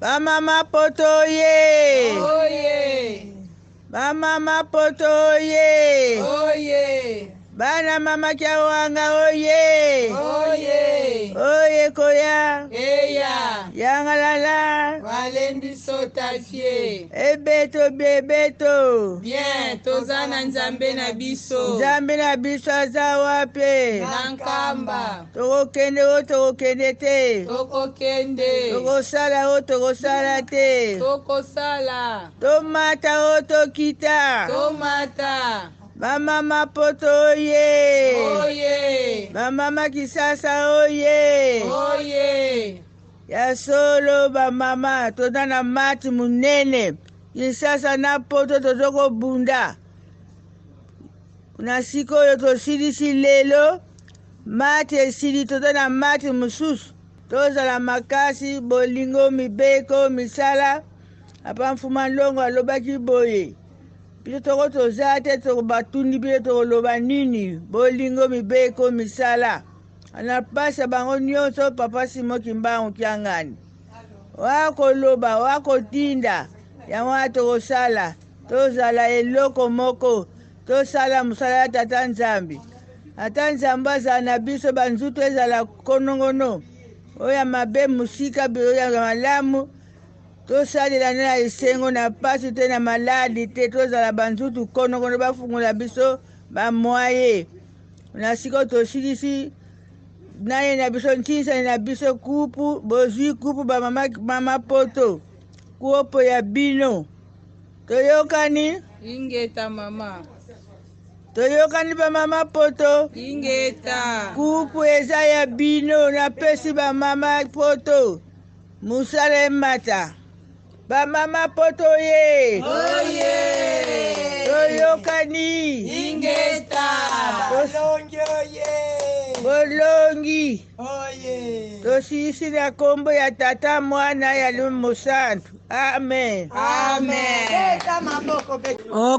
Bamama poto ye. Oye. Bamama poto ye. Oye. Bana mama kiawanga oye. Oye. Oye koya. Eya. Yangalala. Walendi sotafie. Ebeto bebeto. Bien, tozana nzambe na biso. Nzambe na biso aza wapi? Nankamba. Tokokende o tokokende te. Tokokende. Tokosala o tokosala te. Tokosala. Tomata o tokita. Tomata. Bamama poto oye. Oye. Bamama kisasa oye. Oye. Ya solo bamama toza na mati munene. Kisasa na poto tozoko bunda. Na siko oyo tosilisi lelo. Mati esili toza na mati mususu. Tozala makasi bolingo mibeko misala. Apa mfuma ndongo alobaki boye. Pito toko toza te toko batundi pito toko loba nini bolingo mibeko misala anapasa bango nyonso papa Simo Kimbangu kiangani wako loba wako tinda yango toko sala tozala eloko moko tosala musala ya tata Nzambi ata Nzambe azala na biso banzuto ezala konongono oya mabe musika oya malamu tosalela na esengo na pasi te na maladi te tozala banzutu konokono bafungola biso bamwaye na siko tosilisi naye na biso ntinisani na biso kupu bozwi kupu bamama poto kuopo ya bino toyokani Ingeta mama. toyokani bamama poto Ingeta. kupu eza ya bino napesi bamama poto musala emata Bamama poto ye. Oye. Toyokani. Ingeta. Bolongi oye. Bolongi. Oye. Tosisi na kombo ya tata mwana ya Lumu Santu. Amen. Amen.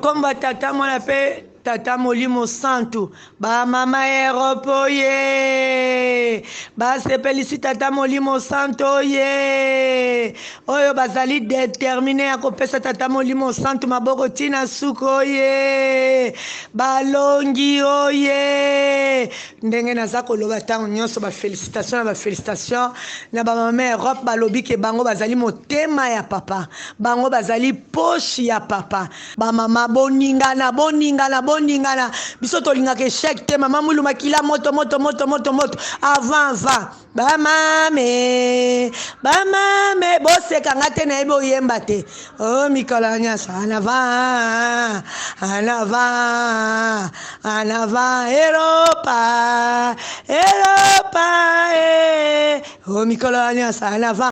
Kombo tata mwana pe tata Molimo Santu. Ba mama Europe ye. Ba sepelisi tata Molimo Santu ye. Oyo bazali déterminé ya kopesa tata Molimo Santu maboko tina suko ye. Balongi oye. Ndenge naza koloba tango nyonso ba félicitation na ba mama Europe balobi ke bango bazali motema ya papa. Bango bazali poche ya papa. Ba mama boningana biso tolingaka échec te mama muluma kila moto avant bamame bosekanga te na yebe oyemba te o mikolo ya nyonso en avant Europa o mikolo ya nyonso en avant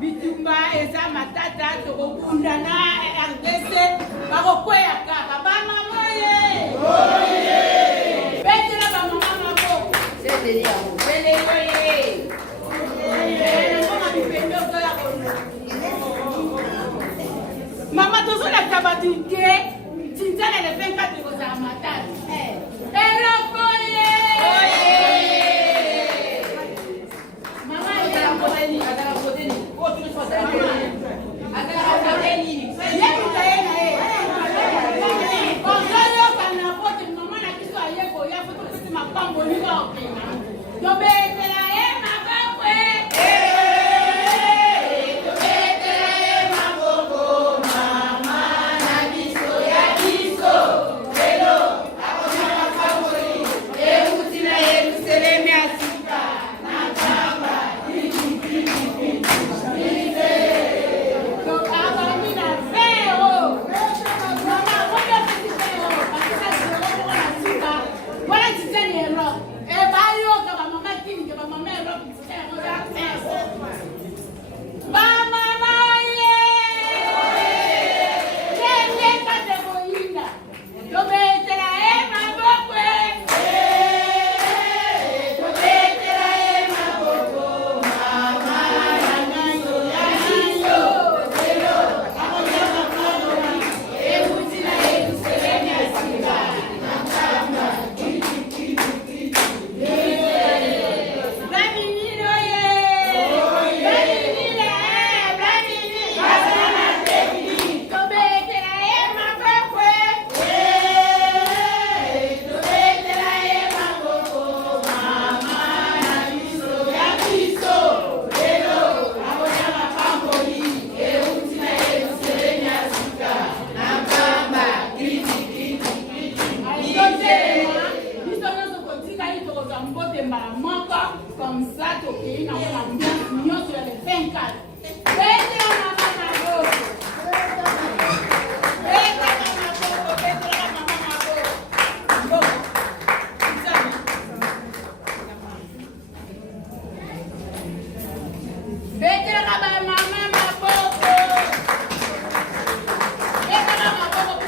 bitumba eza matata tokokunda na RDC bakokwea kaka bamama ye betela bamama maboko mama tozolakisa bato te tinzana le 24 kozala matata eloko ye mama ezakoeni tokozwa mbote mbala moko comme ça tokei na mona ambiance nyonso ya le 24 betela mama maboko betela maboko betela mama maboko betela ba mama maboko betela maboko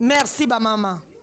Merci, ba maman.